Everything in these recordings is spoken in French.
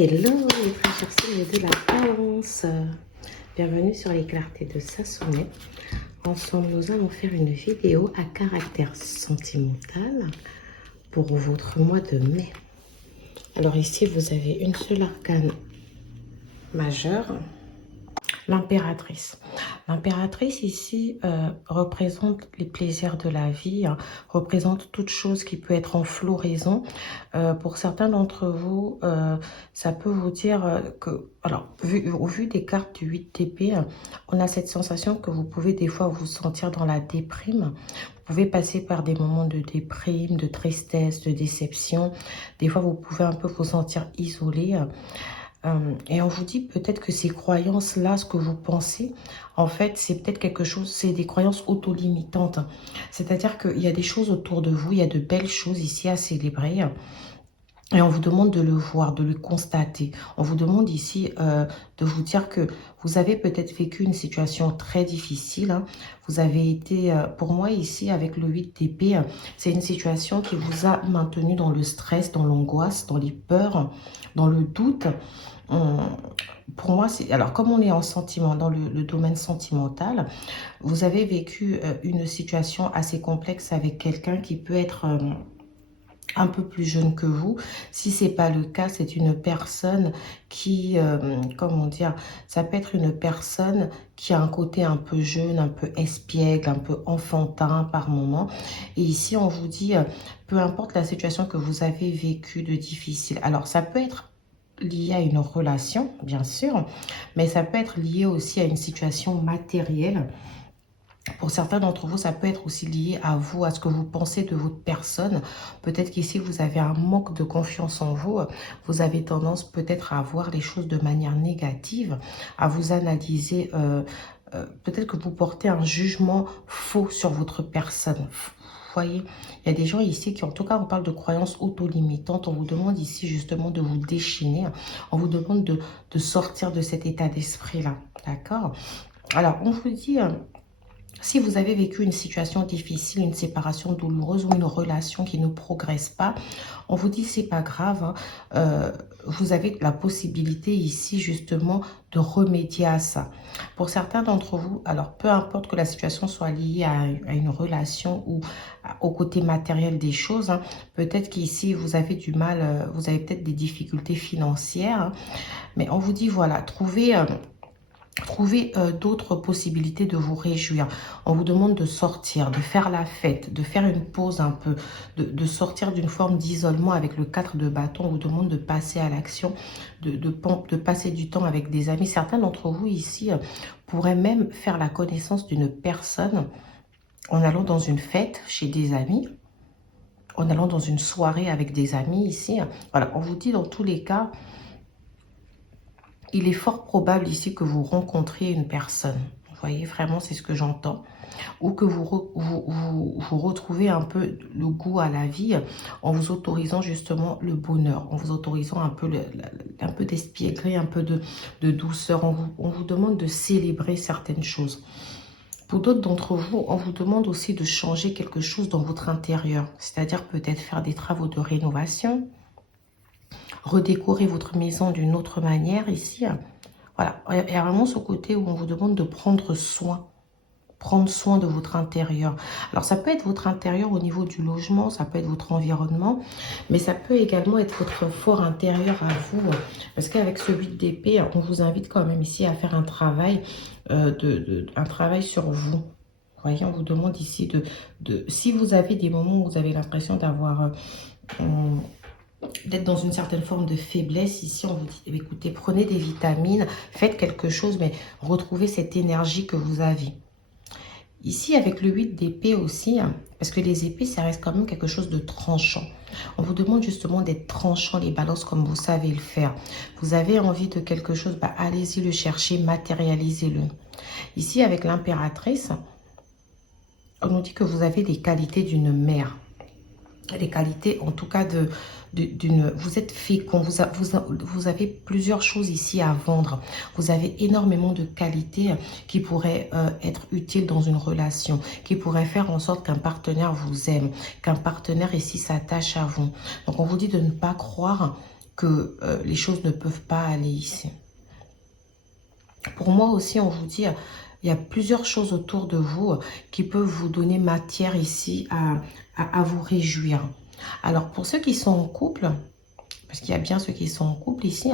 Hello les très chers signes de la balance, bienvenue sur les clartés de Sassonet. Ensemble nous allons faire une vidéo à caractère sentimental pour votre mois de mai. Alors ici vous avez une seule arcane majeure, l'impératrice. L'impératrice ici représente les plaisirs de la vie, représente toute chose qui peut être en floraison. Pour certains d'entre vous, ça peut vous dire que, alors, au vu des cartes du 8 d'épée, on a cette sensation que vous pouvez des fois vous sentir dans la déprime. Vous pouvez passer par des moments de déprime, de tristesse, de déception. Des fois, vous pouvez un peu vous sentir isolé. Et on vous dit peut-être que ces croyances-là, ce que vous pensez, en fait, c'est peut-être quelque chose, c'est des croyances auto-limitantes. C'est-à-dire qu'il y a des choses autour de vous, il y a de belles choses ici à célébrer. Et on vous demande de le voir, de le constater. On vous demande ici de vous dire que vous avez peut-être vécu une situation très difficile. Hein. Vous avez été, pour moi ici, avec le 8 d'épée, c'est une situation qui vous a maintenu dans le stress, dans l'angoisse, dans les peurs, dans le doute. Pour moi, c'est alors comme on est en sentiment, dans le domaine sentimental, vous avez vécu une situation assez complexe avec quelqu'un qui peut être un peu plus jeune que vous. Si c'est pas le cas, c'est une personne qui, comment dire, ça peut être une personne qui a un côté un peu jeune, un peu espiègle, un peu enfantin par moment. Et ici, on vous dit, peu importe la situation que vous avez vécue de difficile. Alors, ça peut être lié à une relation, bien sûr, mais ça peut être lié aussi à une situation matérielle. Pour certains d'entre vous, ça peut être aussi lié à vous, à ce que vous pensez de votre personne. Peut-être qu'ici, vous avez un manque de confiance en vous. Vous avez tendance peut-être à voir les choses de manière négative, à vous analyser. Peut-être que vous portez un jugement faux sur votre personne. Voyez, il y a des gens ici qui, en tout cas, on parle de croyances auto-limitantes. On vous demande ici justement de vous déchaîner. On vous demande de sortir de cet état d'esprit-là. D'accord? Alors, on vous dit... si vous avez vécu une situation difficile, une séparation douloureuse ou une relation qui ne progresse pas, on vous dit c'est pas grave. Hein, vous avez la possibilité ici justement de remédier à ça. Pour certains d'entre vous, alors peu importe que la situation soit liée à une relation ou au côté matériel des choses, hein, peut-être qu'ici vous avez du mal, vous avez peut-être des difficultés financières, hein, mais on vous dit voilà, trouvez d'autres possibilités de vous réjouir. On vous demande de sortir, de faire la fête, de faire une pause un peu, de sortir d'une forme d'isolement avec le 4 de bâton. On vous demande de passer à l'action, de passer du temps avec des amis. Certains d'entre vous ici pourraient même faire la connaissance d'une personne en allant dans une fête chez des amis, en allant dans une soirée avec des amis ici. Voilà, on vous dit dans tous les cas, il est fort probable ici que vous rencontriez une personne. Vous voyez, vraiment, c'est ce que j'entends. Ou que vous retrouvez un peu le goût à la vie en vous autorisant justement le bonheur, en vous autorisant un peu, un peu d'espièglerie, un peu de douceur. On vous demande de célébrer certaines choses. Pour d'autres d'entre vous, on vous demande aussi de changer quelque chose dans votre intérieur. C'est-à-dire peut-être faire des travaux de rénovation, redécorer votre maison d'une autre manière ici. Voilà, il y a vraiment ce côté où on vous demande de prendre soin de votre intérieur. Alors, ça peut être votre intérieur au niveau du logement, ça peut être votre environnement, mais ça peut également être votre fort intérieur à vous. Parce qu'avec ce 8 d'épée, on vous invite quand même ici à faire un travail, un travail sur vous. Vous voyez, on vous demande ici si vous avez des moments où vous avez l'impression d'avoir... d'être dans une certaine forme de faiblesse, ici on vous dit, écoutez, prenez des vitamines, faites quelque chose, mais retrouvez cette énergie que vous avez. Ici, avec le 8 d'épée aussi, hein, parce que les épées, ça reste quand même quelque chose de tranchant. On vous demande justement d'être tranchant, les balances, comme vous savez le faire. Vous avez envie de quelque chose, bah, allez-y le chercher, matérialisez-le. Ici, avec l'impératrice, on nous dit que vous avez les qualités d'une mère. Les qualités, en tout cas, vous êtes fécond, vous avez plusieurs choses ici à vendre. Vous avez énormément de qualités qui pourraient être utiles dans une relation, qui pourraient faire en sorte qu'un partenaire vous aime, qu'un partenaire ici s'attache à vous. Donc, on vous dit de ne pas croire que les choses ne peuvent pas aller ici. Pour moi aussi, on vous dit, il y a plusieurs choses autour de vous qui peuvent vous donner matière ici à vous réjouir. Alors, pour ceux qui sont en couple, parce qu'il y a bien ceux qui sont en couple ici,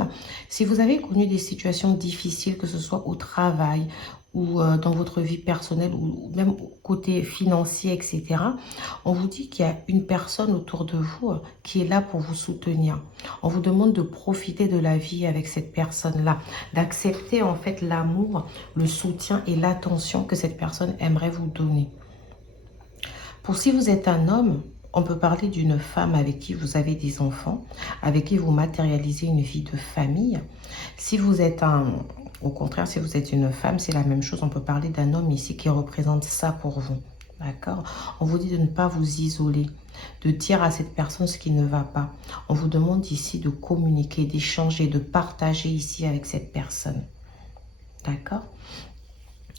si vous avez connu des situations difficiles, que ce soit au travail ou dans votre vie personnelle ou même côté financier, etc., on vous dit qu'il y a une personne autour de vous qui est là pour vous soutenir. On vous demande de profiter de la vie avec cette personne-là, d'accepter en fait l'amour, le soutien et l'attention que cette personne aimerait vous donner. Pour si vous êtes un homme, on peut parler d'une femme avec qui vous avez des enfants, avec qui vous matérialisez une vie de famille. Si vous êtes au contraire, si vous êtes une femme, c'est la même chose. On peut parler d'un homme ici qui représente ça pour vous. D'accord? On vous dit de ne pas vous isoler, de dire à cette personne ce qui ne va pas. On vous demande ici de communiquer, d'échanger, de partager ici avec cette personne. D'accord?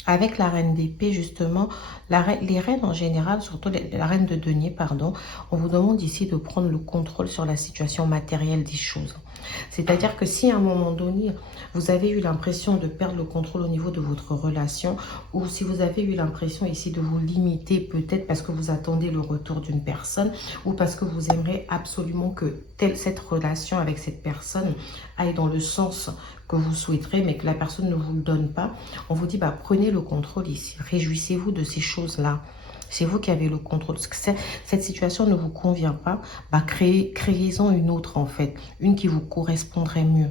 Avec la reine d'épée, justement, les reines en général, surtout la reine de denier, pardon, on vous demande ici de prendre le contrôle sur la situation matérielle des choses. C'est-à-dire que si à un moment donné, vous avez eu l'impression de perdre le contrôle au niveau de votre relation, ou si vous avez eu l'impression ici de vous limiter, peut-être parce que vous attendez le retour d'une personne, ou parce que vous aimeriez absolument que cette relation avec cette personne aille dans le sens que vous souhaiterez, mais que la personne ne vous le donne pas, on vous dit, prenez le contrôle ici, réjouissez-vous de ces choses-là. C'est vous qui avez le contrôle. Cette situation ne vous convient pas, créez-en une autre en fait, une qui vous correspondrait mieux.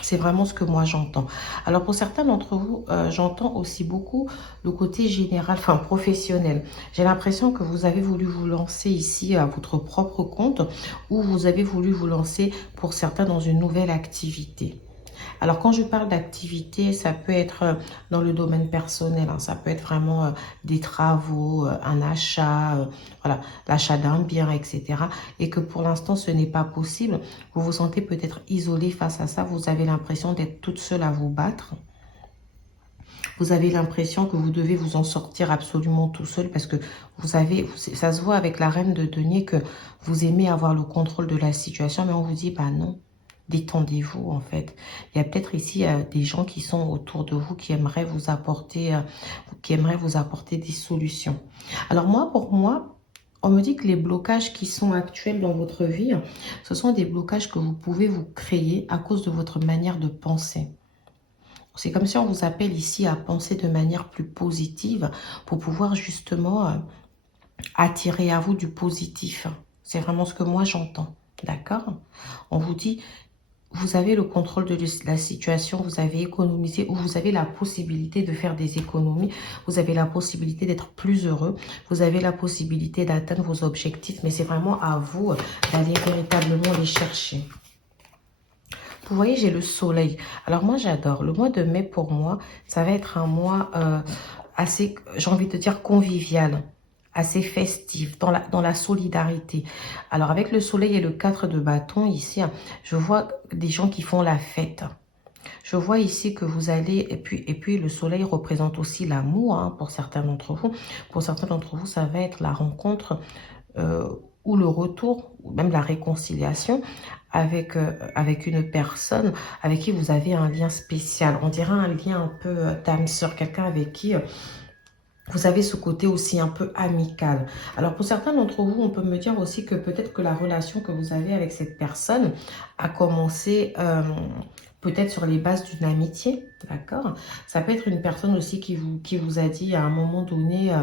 C'est vraiment ce que moi j'entends. Alors pour certains d'entre vous, j'entends aussi beaucoup le côté général, enfin professionnel. J'ai l'impression que vous avez voulu vous lancer ici à votre propre compte ou vous avez voulu vous lancer pour certains dans une nouvelle activité. Alors, quand je parle d'activité, ça peut être dans le domaine personnel. Ça peut être vraiment des travaux, un achat, voilà, l'achat d'un bien, etc. Et que pour l'instant, ce n'est pas possible. Vous vous sentez peut-être isolé face à ça. Vous avez l'impression d'être toute seule à vous battre. Vous avez l'impression que vous devez vous en sortir absolument tout seul parce que ça se voit avec la reine de denier que vous aimez avoir le contrôle de la situation. Mais on vous dit, non. Détendez-vous en fait. Il y a peut-être ici des gens qui sont autour de vous qui aimeraient vous apporter, des solutions. Alors pour moi, on me dit que les blocages qui sont actuels dans votre vie, ce sont des blocages que vous pouvez vous créer à cause de votre manière de penser. C'est comme si on vous appelle ici à penser de manière plus positive pour pouvoir justement attirer à vous du positif. C'est vraiment ce que moi j'entends. D'accord? On vous dit, vous avez le contrôle de la situation, vous avez économisé ou vous avez la possibilité de faire des économies, vous avez la possibilité d'être plus heureux, vous avez la possibilité d'atteindre vos objectifs, mais c'est vraiment à vous d'aller véritablement les chercher. Vous voyez, j'ai le soleil. Alors moi, j'adore. Le mois de mai, pour moi, ça va être un mois assez, j'ai envie de dire, convivial, assez festif, dans la solidarité. Alors, avec le soleil et le 4 de bâton, ici, je vois des gens qui font la fête. Je vois ici que vous allez, et puis le soleil représente aussi l'amour, pour certains d'entre vous. Pour certains d'entre vous, ça va être la rencontre ou le retour, ou même la réconciliation avec une personne avec qui vous avez un lien spécial. On dirait un lien un peu d'âme sœur, quelqu'un avec qui vous avez ce côté aussi un peu amical. Alors pour certains d'entre vous, on peut me dire aussi que peut-être que la relation que vous avez avec cette personne a commencé peut-être sur les bases d'une amitié, d'accord? Ça peut être une personne aussi qui vous a dit à un moment donné,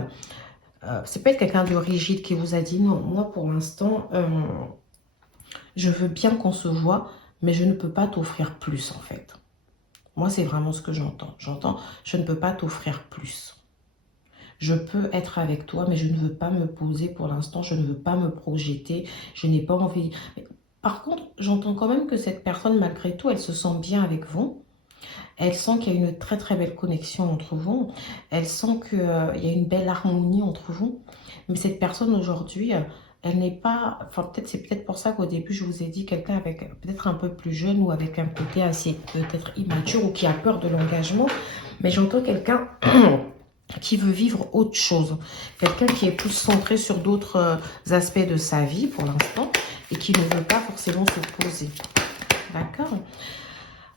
c'est peut être quelqu'un de rigide qui vous a dit non, moi pour l'instant, je veux bien qu'on se voit, mais je ne peux pas t'offrir plus en fait. Moi c'est vraiment ce que j'entends. J'entends, je ne peux pas t'offrir plus. Je peux être avec toi, mais je ne veux pas me poser pour l'instant. Je ne veux pas me projeter. Je n'ai pas envie. Par contre, j'entends quand même que cette personne, malgré tout, elle se sent bien avec vous. Elle sent qu'il y a une très très belle connexion entre vous. Elle sent qu'il y a une belle harmonie entre vous. Mais cette personne aujourd'hui, elle n'est pas... Enfin, c'est peut-être pour ça qu'au début, je vous ai dit quelqu'un avec peut-être un peu plus jeune ou avec un côté assez peut-être immature ou qui a peur de l'engagement. Mais j'entends quelqu'un... qui veut vivre autre chose. Quelqu'un qui est plus centré sur d'autres aspects de sa vie pour l'instant et qui ne veut pas forcément s'opposer. D'accord?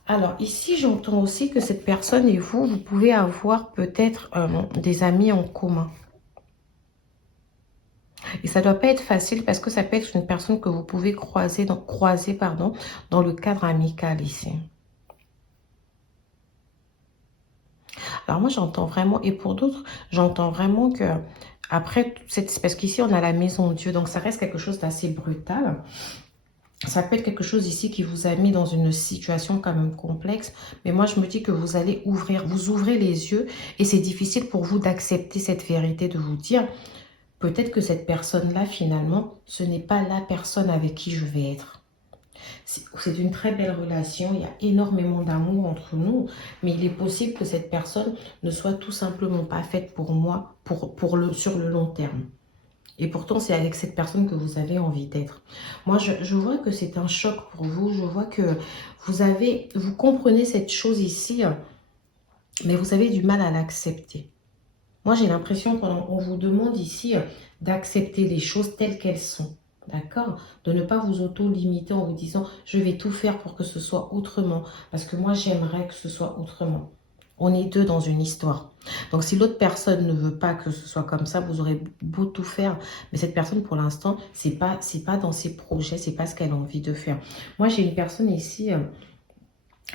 Alors, ici, j'entends aussi que cette personne et vous, vous pouvez avoir peut-être des amis en commun. Et ça ne doit pas être facile parce que ça peut être une personne que vous pouvez croiser dans le cadre amical ici. Alors moi, j'entends vraiment, et pour d'autres, j'entends vraiment que après, parce qu'ici, on a la maison de Dieu, donc ça reste quelque chose d'assez brutal. Ça peut être quelque chose ici qui vous a mis dans une situation quand même complexe. Mais moi, je me dis que vous allez vous ouvrez les yeux et c'est difficile pour vous d'accepter cette vérité, de vous dire peut-être que cette personne-là, finalement, ce n'est pas la personne avec qui je vais être. C'est une très belle relation, il y a énormément d'amour entre nous, mais il est possible que cette personne ne soit tout simplement pas faite pour moi sur le long terme. Et pourtant, c'est avec cette personne que vous avez envie d'être. Moi, je vois que c'est un choc pour vous. Je vois que vous comprenez cette chose ici, mais vous avez du mal à l'accepter. Moi, j'ai l'impression qu'on vous demande ici d'accepter les choses telles qu'elles sont. D'accord? De ne pas vous auto-limiter en vous disant « je vais tout faire pour que ce soit autrement ». Parce que moi, j'aimerais que ce soit autrement. On est deux dans une histoire. Donc, si l'autre personne ne veut pas que ce soit comme ça, vous aurez beau tout faire. Mais cette personne, pour l'instant, c'est pas dans ses projets, c'est pas ce qu'elle a envie de faire. Moi, j'ai une personne ici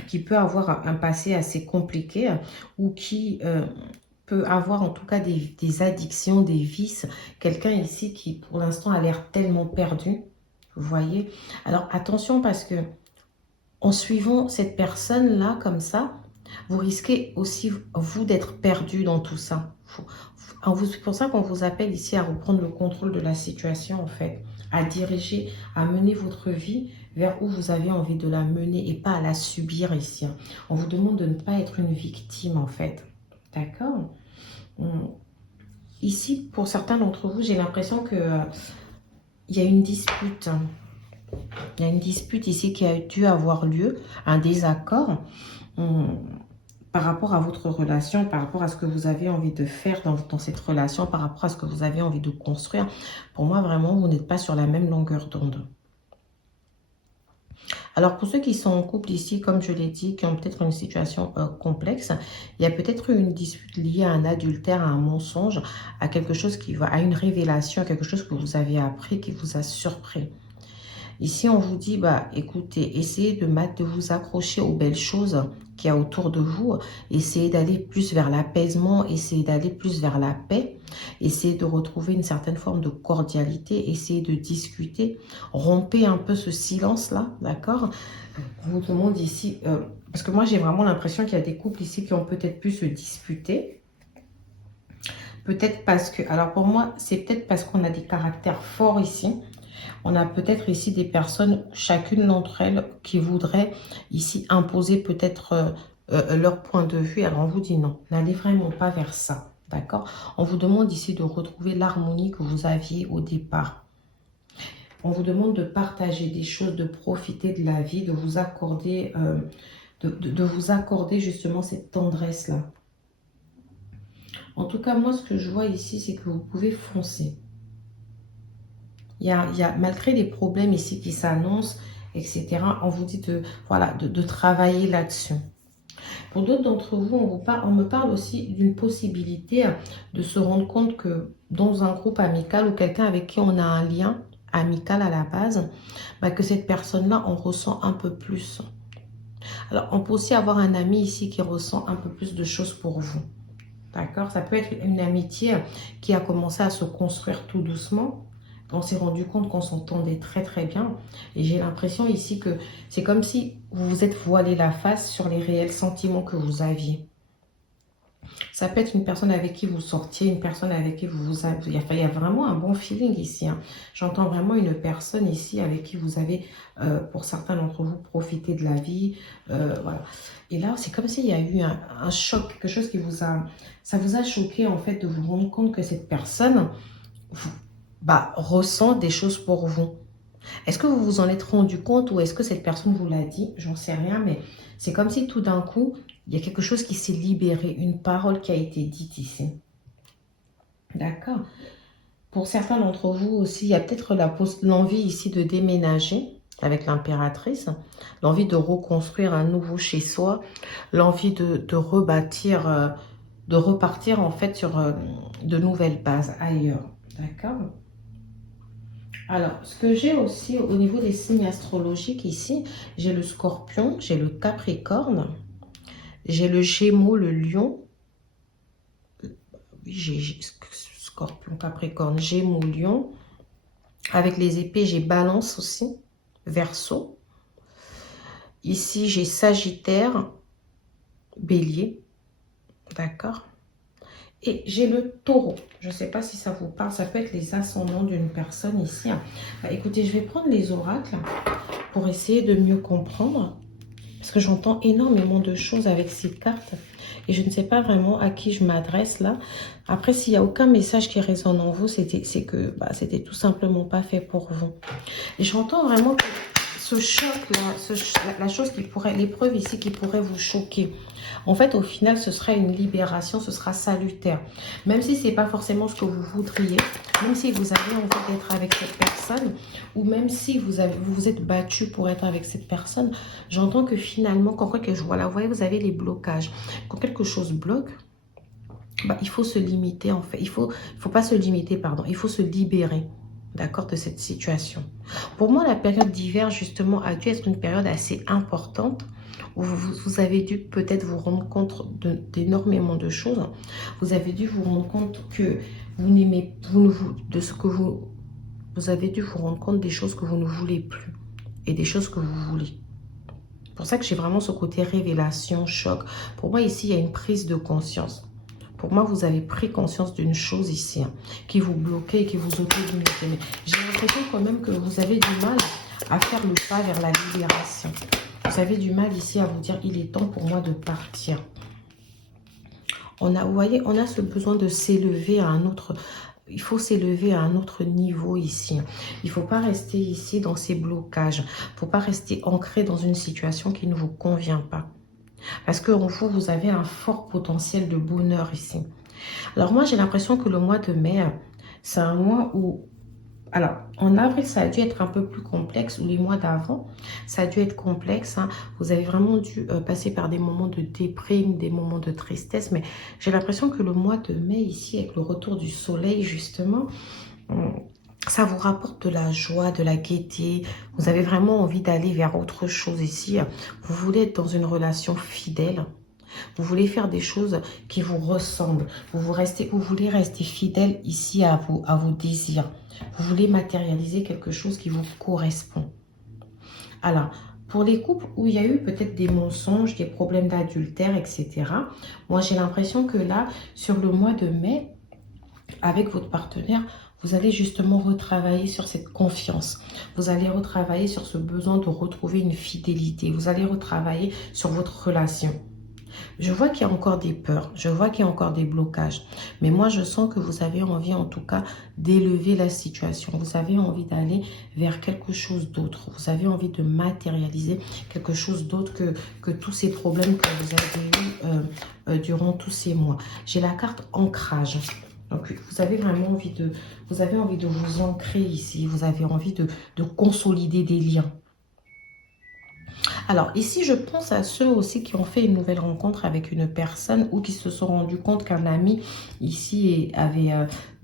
qui peut avoir un passé assez compliqué ou qui peut avoir en tout cas des addictions, des vices. Quelqu'un ici qui, pour l'instant, a l'air tellement perdu. Vous voyez? Alors, attention parce que en suivant cette personne-là comme ça, vous risquez aussi, vous, d'être perdu dans tout ça. C'est pour ça qu'on vous appelle ici à reprendre le contrôle de la situation, en fait. À diriger, à mener votre vie vers où vous avez envie de la mener et pas à la subir ici. On vous demande de ne pas être une victime, en fait. D'accord? Ici, pour certains d'entre vous, j'ai l'impression que il y a une dispute. Il y a une dispute ici qui a dû avoir lieu, un désaccord par rapport à votre relation, par rapport à ce que vous avez envie de faire dans cette relation, par rapport à ce que vous avez envie de construire. Pour moi, vraiment, vous n'êtes pas sur la même longueur d'onde. Alors, pour ceux qui sont en couple ici, comme je l'ai dit, qui ont peut-être une situation complexe, il y a peut-être une dispute liée à un adultère, à un mensonge, à quelque chose à une révélation, à quelque chose que vous avez appris, qui vous a surpris. Ici, on vous dit, bah, écoutez, essayez de vous accrocher aux belles choses qu'il y a autour de vous. Essayez d'aller plus vers l'apaisement, essayez d'aller plus vers la paix. Essayez de retrouver une certaine forme de cordialité. Essayez de discuter. Rompez un peu ce silence-là, d'accord? On vous demande ici, parce que moi, j'ai vraiment l'impression qu'il y a des couples ici qui ont peut-être pu se disputer. Peut-être parce que, alors pour moi, c'est peut-être parce qu'on a des caractères forts ici. On a peut-être ici des personnes, chacune d'entre elles, qui voudraient ici imposer peut-être leur point de vue. Alors on vous dit non, n'allez vraiment pas vers ça, d'accord? On vous demande ici de retrouver l'harmonie que vous aviez au départ. On vous demande de partager des choses, de profiter de la vie, de vous accorder, de vous accorder justement cette tendresse-là. En tout cas, moi, ce que je vois ici, c'est que vous pouvez foncer. Il y a, malgré les problèmes ici qui s'annoncent, etc., on vous dit de travailler là-dessus. Pour d'autres d'entre vous, on me parle aussi d'une possibilité de se rendre compte que dans un groupe amical ou quelqu'un avec qui on a un lien amical à la base, bah, que cette personne-là, on ressent un peu plus. Alors, on peut aussi avoir un ami ici qui ressent un peu plus de choses pour vous. D'accord? Ça peut être une amitié qui a commencé à se construire tout doucement. On s'est rendu compte qu'on s'entendait très très bien. Et j'ai l'impression ici que c'est comme si vous vous êtes voilé la face sur les réels sentiments que vous aviez. Ça peut être une personne avec qui vous sortiez, une personne avec qui il y a vraiment un bon feeling ici. Hein. J'entends vraiment une personne ici avec qui vous avez, pour certains d'entre vous, profité de la vie. Voilà. Et là, c'est comme s'il y a eu un choc, quelque chose ça vous a choqué en fait de vous rendre compte que cette personne ressent des choses pour vous. Est-ce que vous vous en êtes rendu compte ou est-ce que cette personne vous l'a dit? J'en sais rien, mais c'est comme si tout d'un coup, il y a quelque chose qui s'est libéré, une parole qui a été dite ici. D'accord? Pour certains d'entre vous aussi, il y a peut-être l'envie ici de déménager avec l'impératrice, l'envie de reconstruire un nouveau chez soi, l'envie de rebâtir, de repartir en fait sur de nouvelles bases ailleurs. D'accord? Alors, ce que j'ai aussi au niveau des signes astrologiques ici, j'ai le Scorpion, j'ai le Capricorne, j'ai le Gémeaux, le Lion. Oui, j'ai Scorpion, Capricorne, Gémeaux, Lion. Avec les épées, j'ai Balance aussi, Verseau. Ici, j'ai Sagittaire, Bélier. D'accord? Et j'ai le Taureau. Je ne sais pas si ça vous parle. Ça peut être les ascendants d'une personne ici. Bah, écoutez, je vais prendre les oracles pour essayer de mieux comprendre. Parce que j'entends énormément de choses avec ces cartes. Et je ne sais pas vraiment à qui je m'adresse là. Après, s'il n'y a aucun message qui résonne en vous, c'est que c'était tout simplement pas fait pour vous. Et j'entends vraiment que ce choc-là, la chose qui pourrait, l'épreuve ici qui pourrait vous choquer. En fait, au final, ce sera une libération, ce sera salutaire. Même si ce n'est pas forcément ce que vous voudriez, même si vous avez envie d'être avec cette personne, ou même si vous vous êtes battu pour être avec cette personne, j'entends que finalement, quand voilà, vous voyez, vous avez les blocages. Quand quelque chose bloque, bah, il faut se limiter en fait. Il faut pas se limiter, pardon. Il faut se libérer, d'accord, de cette situation. Pour moi, la période d'hiver, justement, a dû être une période assez importante où vous avez dû peut-être vous rendre compte d'énormément de choses. Vous avez dû vous rendre compte que vous n'aimez, de ce que vous avez dû vous rendre compte des choses que vous ne voulez plus et des choses que vous voulez. C'est pour ça que j'ai vraiment ce côté révélation, choc. Pour moi, ici, il y a une prise de conscience. Pour moi, vous avez pris conscience d'une chose ici, qui vous bloquait et qui vous auto-limitait. Mais j'ai l'impression quand même que vous avez du mal à faire le pas vers la libération. Vous avez du mal ici à vous dire, il est temps pour moi de partir. Vous voyez, on a ce besoin de s'élever à un autre... Il faut s'élever à un autre niveau ici. Il ne faut pas rester ici dans ces blocages. Il ne faut pas rester ancré dans une situation qui ne vous convient pas. Parce qu'en vous, vous avez un fort potentiel de bonheur ici. Alors moi, j'ai l'impression que le mois de mai, c'est un mois où... Alors, en avril, ça a dû être un peu plus complexe, ou les mois d'avant, ça a dû être complexe. Hein. Vous avez vraiment dû passer par des moments de déprime, des moments de tristesse. Mais j'ai l'impression que le mois de mai, ici, avec le retour du soleil, justement, ça vous rapporte de la joie, de la gaieté. Vous avez vraiment envie d'aller vers autre chose ici. Vous voulez être dans une relation fidèle. Vous voulez faire des choses qui vous ressemblent. Vous voulez rester fidèle ici à vos désirs. Vous voulez matérialiser quelque chose qui vous correspond. Alors, pour les couples où il y a eu peut-être des mensonges, des problèmes d'adultère, etc. Moi, j'ai l'impression que là, sur le mois de mai, avec votre partenaire, vous allez justement retravailler sur cette confiance. Vous allez retravailler sur ce besoin de retrouver une fidélité. Vous allez retravailler sur votre relation. Je vois qu'il y a encore des peurs, je vois qu'il y a encore des blocages. Mais moi, je sens que vous avez envie, en tout cas, d'élever la situation. Vous avez envie d'aller vers quelque chose d'autre. Vous avez envie de matérialiser quelque chose d'autre que tous ces problèmes que vous avez eus durant tous ces mois. J'ai la carte ancrage. Donc, vous avez vraiment envie de vous ancrer ici. Vous avez envie de consolider des liens. Alors ici, je pense à ceux aussi qui ont fait une nouvelle rencontre avec une personne ou qui se sont rendus compte qu'un ami ici avait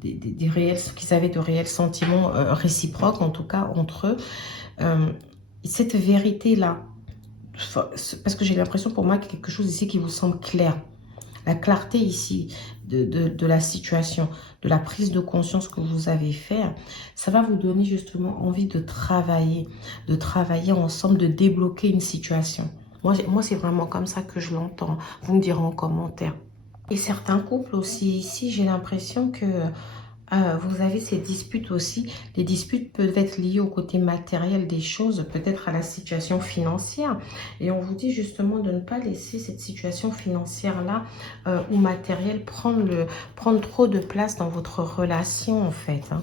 qu'ils avaient de réels sentiments réciproques, en tout cas entre eux. Cette vérité-là, parce que j'ai l'impression pour moi qu'il y a quelque chose ici qui vous semble clair. La clarté ici de la situation, de la prise de conscience que vous avez fait, ça va vous donner justement envie de travailler ensemble, de débloquer une situation. Moi c'est vraiment comme ça que je l'entends. Vous me direz en commentaire. Et certains couples aussi ici, j'ai l'impression que vous avez ces disputes aussi. Les disputes peuvent être liées au côté matériel des choses, peut-être à la situation financière. Et on vous dit justement de ne pas laisser cette situation financière-là ou matérielle prendre trop de place dans votre relation en fait. Hein.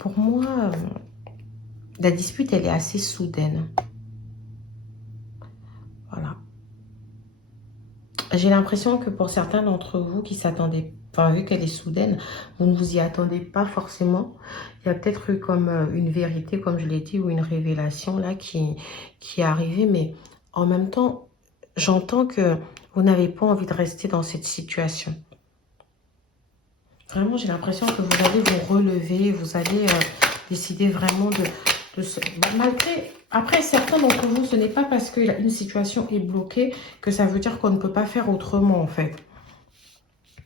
Pour moi, la dispute, elle est assez soudaine. Voilà. J'ai l'impression que pour certains d'entre vous qui s'attendaient, enfin vu qu'elle est soudaine, vous ne vous y attendez pas forcément. Il y a peut-être eu comme une vérité, comme je l'ai dit, ou une révélation là qui est arrivée. Mais en même temps, j'entends que vous n'avez pas envie de rester dans cette situation. Vraiment, j'ai l'impression que vous allez vous relever, vous allez décider vraiment de se... Malgré... Après, certains d'entre vous, ce n'est pas parce qu'une situation est bloquée que ça veut dire qu'on ne peut pas faire autrement, en fait.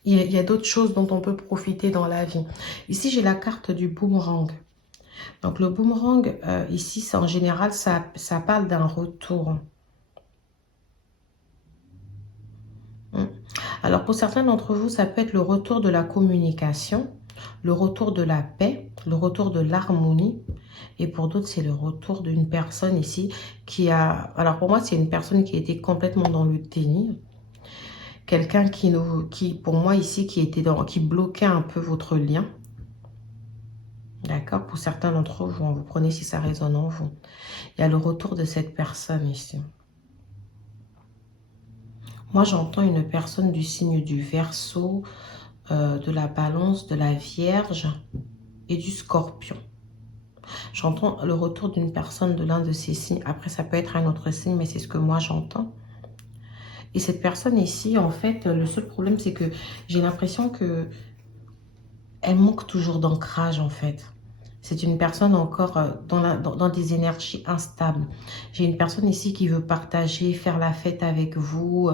Il y a d'autres choses dont on peut profiter dans la vie. Ici, j'ai la carte du boomerang. Donc, le boomerang, ici, en général, ça parle d'un retour. Alors, pour certains d'entre vous, ça peut être le retour de la communication, le retour de la paix, le retour de l'harmonie. Et pour d'autres, c'est le retour d'une personne ici qui a... Alors, pour moi, c'est une personne qui était complètement dans le déni. Quelqu'un qui, pour moi, ici, qui bloquait un peu votre lien. D'accord? Pour certains d'entre vous, vous prenez si ça résonne en vous. Il y a le retour de cette personne ici. Moi, j'entends une personne du signe du Verseau, de la Balance, de la Vierge et du Scorpion. J'entends le retour d'une personne de l'un de ces signes. Après, ça peut être un autre signe, mais c'est ce que moi, j'entends. Et cette personne ici, en fait, le seul problème, c'est que j'ai l'impression que elle manque toujours d'ancrage, en fait. C'est une personne encore dans des énergies instables. J'ai une personne ici qui veut partager, faire la fête avec vous.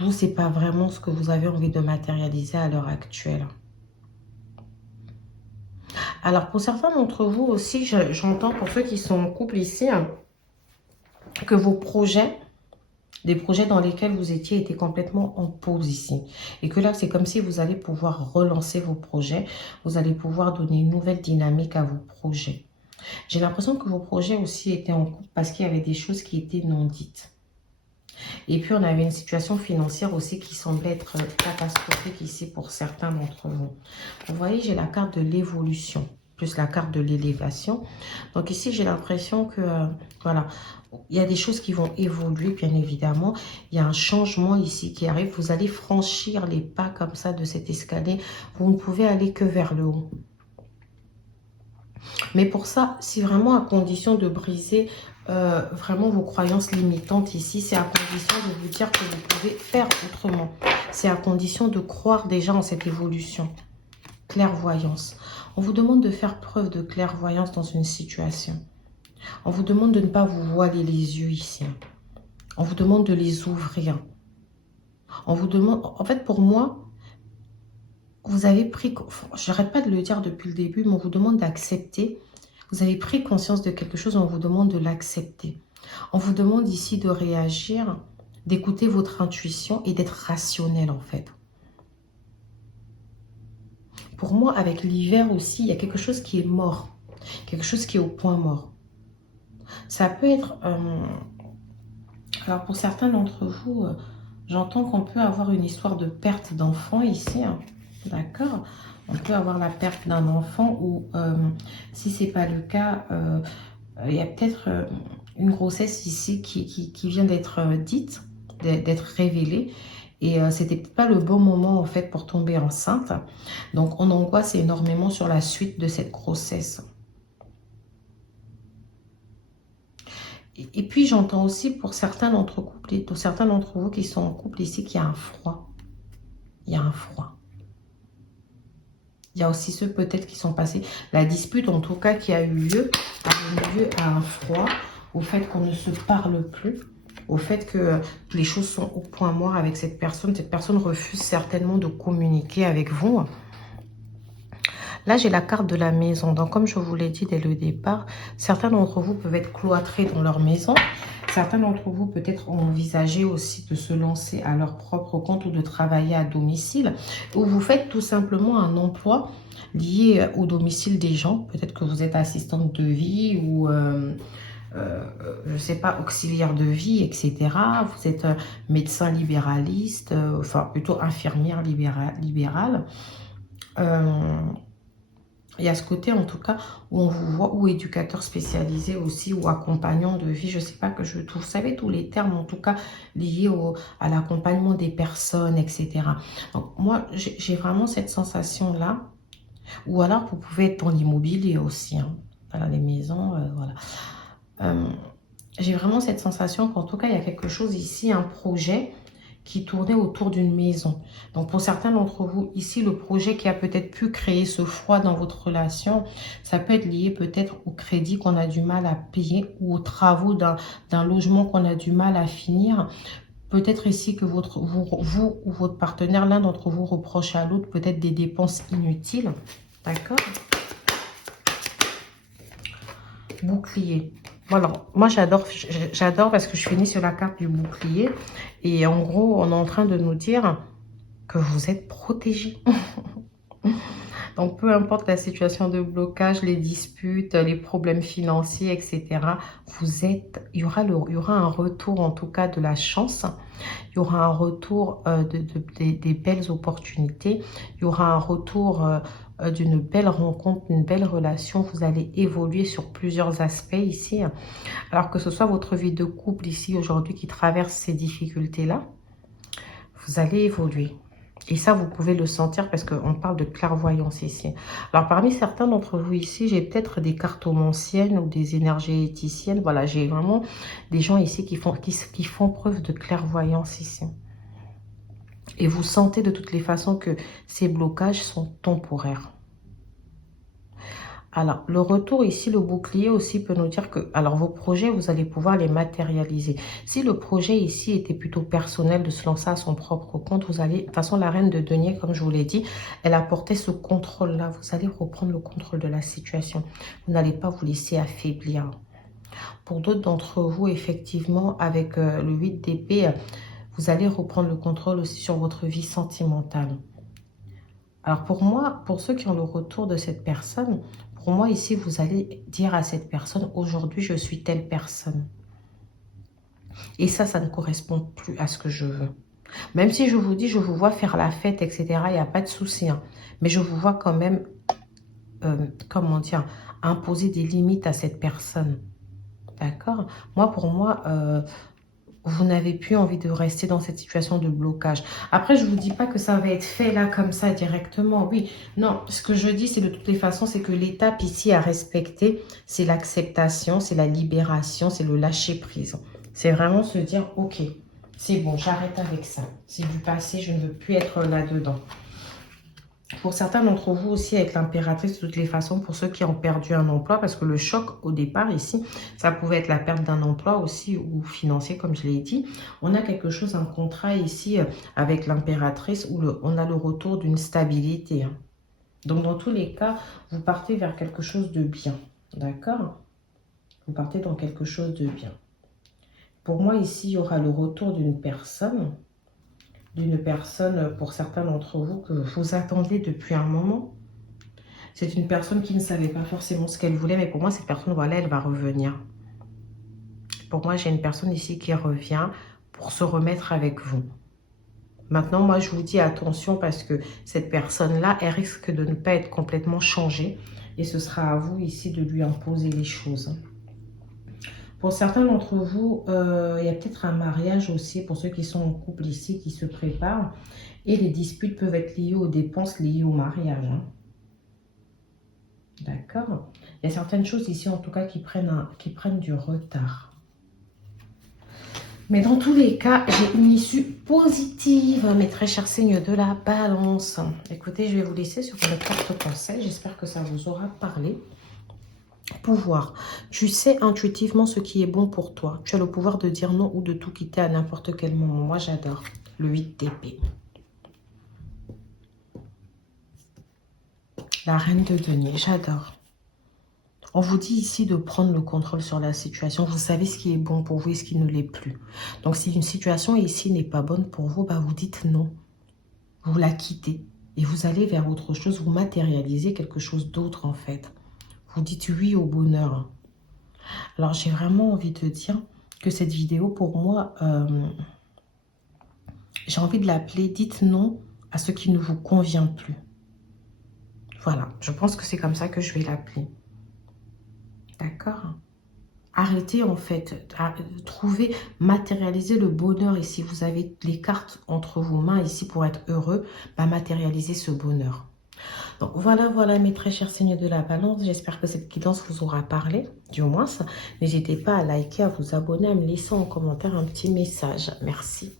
Vous, c'est pas vraiment ce que vous avez envie de matérialiser à l'heure actuelle. Alors, pour certains d'entre vous aussi, j'entends pour ceux qui sont en couple ici, que vos projets, des projets dans lesquels vous étiez complètement en pause ici. Et que là, c'est comme si vous allez pouvoir relancer vos projets. Vous allez pouvoir donner une nouvelle dynamique à vos projets. J'ai l'impression que vos projets aussi étaient en couple parce qu'il y avait des choses qui étaient non dites. Et puis, on avait une situation financière aussi qui semblait être catastrophique ici pour certains d'entre vous. Vous voyez, j'ai la carte de l'évolution, plus la carte de l'élévation. Donc ici, j'ai l'impression que, voilà, il y a des choses qui vont évoluer, bien évidemment. Il y a un changement ici qui arrive. Vous allez franchir les pas comme ça de cet escalier. Vous ne pouvez aller que vers le haut. Mais pour ça, c'est vraiment à condition de briser vraiment vos croyances limitantes ici. C'est à condition de vous dire que vous pouvez faire autrement. C'est à condition de croire déjà en cette évolution. Clairvoyance. On vous demande de faire preuve de clairvoyance dans une situation. On vous demande de ne pas vous voiler les yeux ici. On vous demande de les ouvrir. On vous demande... En fait, pour moi, vous avez pris... J'arrête pas de le dire depuis le début, mais on vous demande d'accepter. Vous avez pris conscience de quelque chose, on vous demande de l'accepter. On vous demande ici de réagir, d'écouter votre intuition et d'être rationnel en fait. Pour moi, avec l'hiver aussi, il y a quelque chose qui est mort. Quelque chose qui est au point mort. Ça peut être... alors pour certains d'entre vous, j'entends qu'on peut avoir une histoire de perte d'enfant ici. Hein. D'accord? On peut avoir la perte d'un enfant ou si ce n'est pas le cas, il y a peut-être une grossesse ici qui vient d'être dite, d'être révélée. Et c'était pas le bon moment en fait pour tomber enceinte. Donc on angoisse énormément sur la suite de cette grossesse. Et puis j'entends aussi pour certains d'entre vous qui sont en couple ici qu'il y a un froid. Il y a un froid. Il y a aussi ceux peut-être qui sont passés. La dispute en tout cas qui a eu lieu à un froid, au fait qu'on ne se parle plus, au fait que les choses sont au point mort avec cette personne. Cette personne refuse certainement de communiquer avec vous. Là, j'ai la carte de la maison. Donc, comme je vous l'ai dit dès le départ, certains d'entre vous peuvent être cloîtrés dans leur maison. Certains d'entre vous peut-être ont envisagé aussi de se lancer à leur propre compte ou de travailler à domicile. Ou vous faites tout simplement un emploi lié au domicile des gens. Peut-être que vous êtes assistante de vie ou... je ne sais pas, auxiliaire de vie, etc. Vous êtes médecin libéraliste, enfin plutôt infirmière libérale. Il y a ce côté, en tout cas, où on vous voit, ou éducateur spécialisé aussi, ou accompagnant de vie. Je ne sais pas que je trouve. Vous savez, tous les termes, en tout cas, liés à l'accompagnement des personnes, etc. Donc, moi, j'ai vraiment cette sensation-là. Ou alors, vous pouvez être dans l'immobilier aussi. Hein. Voilà, les maisons, voilà. J'ai vraiment cette sensation qu'en tout cas, il y a quelque chose ici, un projet qui tournait autour d'une maison. Donc, pour certains d'entre vous, ici, le projet qui a peut-être pu créer ce froid dans votre relation, ça peut être lié peut-être au crédit qu'on a du mal à payer ou aux travaux d'un logement qu'on a du mal à finir. Peut-être ici que vous ou votre partenaire, l'un d'entre vous reproche à l'autre peut-être des dépenses inutiles. D'accord? Bouclier. Voilà, moi j'adore parce que je finis sur la carte du bouclier. Et en gros, on est en train de nous dire que vous êtes protégé. Donc, peu importe la situation de blocage, les disputes, les problèmes financiers, etc. Il y aura un retour en tout cas de la chance. Il y aura un retour des belles opportunités. Il y aura un retour d'une belle rencontre, d'une belle relation. Vous allez évoluer sur plusieurs aspects ici. Alors que ce soit votre vie de couple ici aujourd'hui qui traverse ces difficultés-là, vous allez évoluer. Et ça, vous pouvez le sentir parce qu'on parle de clairvoyance ici. Alors, parmi certains d'entre vous ici, j'ai peut-être des cartomanciennes ou des énergéticiennes. Voilà, j'ai vraiment des gens ici qui font preuve de clairvoyance ici. Et vous sentez de toutes les façons que ces blocages sont temporaires. Alors, le retour ici, le bouclier aussi peut nous dire que, alors vos projets, vous allez pouvoir les matérialiser. Si le projet ici était plutôt personnel, de se lancer à son propre compte, vous allez, de toute façon, la reine de denier, comme je vous l'ai dit, elle apportait ce contrôle-là. Vous allez reprendre le contrôle de la situation. Vous n'allez pas vous laisser affaiblir. Pour d'autres d'entre vous, effectivement, avec le 8 d'épée, vous allez reprendre le contrôle aussi sur votre vie sentimentale. Alors pour moi, pour ceux qui ont le retour de cette personne, pour moi ici, vous allez dire à cette personne, aujourd'hui je suis telle personne. Et ça ne correspond plus à ce que je veux. Même si je vous dis, je vous vois faire la fête, etc., il n'y a pas de souci. Hein. Mais je vous vois quand même, comment dire, imposer des limites à cette personne. D'accord? Moi, pour moi, vous n'avez plus envie de rester dans cette situation de blocage. Après, je ne vous dis pas que ça va être fait là, comme ça, directement. Oui, non, ce que je dis, c'est de toutes les façons, c'est que l'étape ici à respecter, c'est l'acceptation, c'est la libération, c'est le lâcher-prise. C'est vraiment se dire, ok, c'est bon, j'arrête avec ça. C'est du passé, je ne veux plus être là-dedans. Pour certains d'entre vous aussi, avec l'impératrice, de toutes les façons, pour ceux qui ont perdu un emploi, parce que le choc au départ ici, ça pouvait être la perte d'un emploi aussi, ou financier, comme je l'ai dit. On a quelque chose, un contrat ici, avec l'impératrice, où on a le retour d'une stabilité. Hein. Donc, dans tous les cas, vous partez vers quelque chose de bien. D'accord? Vous partez dans quelque chose de bien. Pour moi, ici, il y aura le retour d'une personne pour certains d'entre vous que vous attendez depuis un moment. C'est une personne qui ne savait pas forcément ce qu'elle voulait, mais pour moi, cette personne, voilà, elle va revenir. Pour moi, j'ai une personne ici qui revient pour se remettre avec vous. Maintenant, moi, je vous dis attention parce que cette personne-là, elle risque de ne pas être complètement changée. Et ce sera à vous ici de lui imposer les choses. Pour certains d'entre vous, il y a peut-être un mariage aussi, pour ceux qui sont en couple ici, qui se préparent. Et les disputes peuvent être liées aux dépenses liées au mariage. Hein. D'accord? Il y a certaines choses ici, en tout cas, qui prennent du retard. Mais dans tous les cas, j'ai une issue positive, mes très chers signes de la balance. Écoutez, je vais vous laisser sur une carte conseil. J'espère que ça vous aura parlé. Pouvoir. Tu sais intuitivement ce qui est bon pour toi. Tu as le pouvoir de dire non ou de tout quitter à n'importe quel moment. Moi, j'adore. Le 8 d'épée. La reine de denier. J'adore. On vous dit ici de prendre le contrôle sur la situation. Vous savez ce qui est bon pour vous et ce qui ne l'est plus. Donc, si une situation ici n'est pas bonne pour vous, bah, vous dites non. Vous la quittez. Et vous allez vers autre chose. Vous matérialisez quelque chose d'autre, en fait. Vous dites oui au bonheur. Alors, j'ai vraiment envie de dire que cette vidéo, pour moi, j'ai envie de l'appeler « Dites non à ce qui ne vous convient plus ». Voilà, je pense que c'est comme ça que je vais l'appeler. D'accord? Arrêtez en fait, trouver, matérialiser le bonheur ici. Vous avez les cartes entre vos mains ici pour être heureux, bah, matérialiser ce bonheur. Donc voilà, voilà mes très chers signes de la balance. J'espère que cette guidance vous aura parlé, du moins. N'hésitez pas à liker, à vous abonner, à me laisser en commentaire un petit message. Merci.